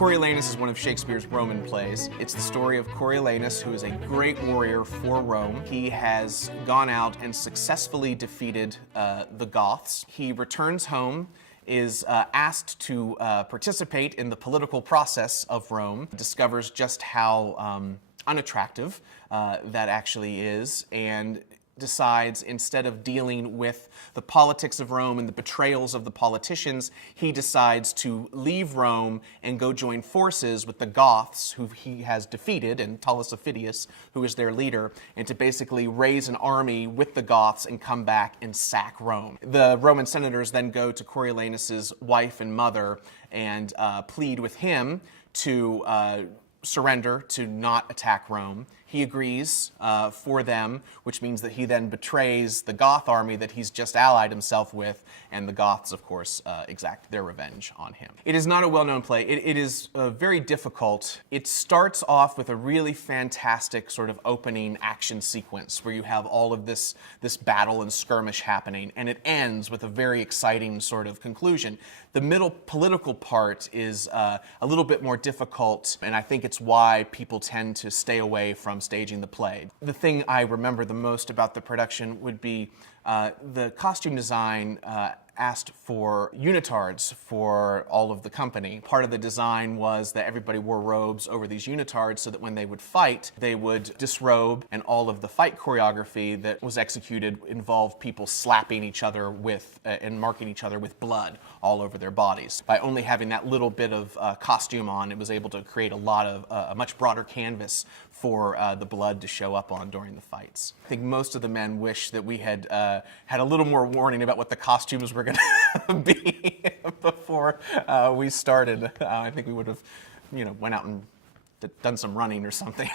Coriolanus is one of Shakespeare's Roman plays. It's the story of Coriolanus, who is a great warrior for Rome. He has gone out and successfully defeated the Goths. He returns home, is asked to participate in the political process of Rome, discovers just how unattractive that actually is, and decides, instead of dealing with the politics of Rome and the betrayals of the politicians, he decides to leave Rome and go join forces with the Goths, who he has defeated, and Tullus Aufidius, who is their leader, and to basically raise an army with the Goths and come back and sack Rome. The Roman senators then go to Coriolanus's wife and mother and plead with him to surrender, to not attack Rome. He agrees for them, which means that he then betrays the Goth army that he's just allied himself with, and the Goths, of course, exact their revenge on him. It is not a well-known play. It is very difficult. It starts off with a really fantastic sort of opening action sequence where you have all of this battle and skirmish happening, and it ends with a very exciting sort of conclusion. The middle political part is a little bit more difficult, and I think it's why people tend to stay away from staging the play. The thing I remember the most about the production would be the costume design asked for unitards for all of the company. Part of the design was that everybody wore robes over these unitards so that when they would fight, they would disrobe, and all of the fight choreography that was executed involved people slapping each other with and marking each other with blood all over their bodies. By only having that little bit of costume on, it was able to create a much broader canvas for the blood to show up on during the fights. I think most of the men wish that we had had a little more warning about what the costumes were going to be before we started. I think we would have, went out and done some running or something.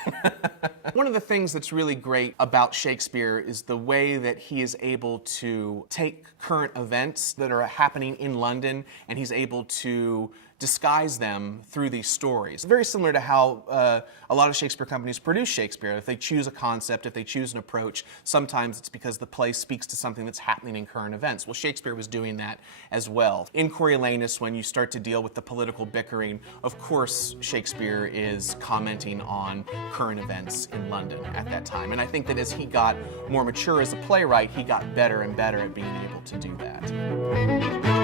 One of the things that's really great about Shakespeare is the way that he is able to take current events that are happening in London, and he's able to disguise them through these stories. Very similar to how a lot of Shakespeare companies produce Shakespeare. If they choose a concept, if they choose an approach, sometimes it's because the play speaks to something that's happening in current events. Well, Shakespeare was doing that as well. In Coriolanus, when you start to deal with the political bickering, of course Shakespeare is commenting on current events in London at that time. And I think that as he got more mature as a playwright, he got better and better at being able to do that.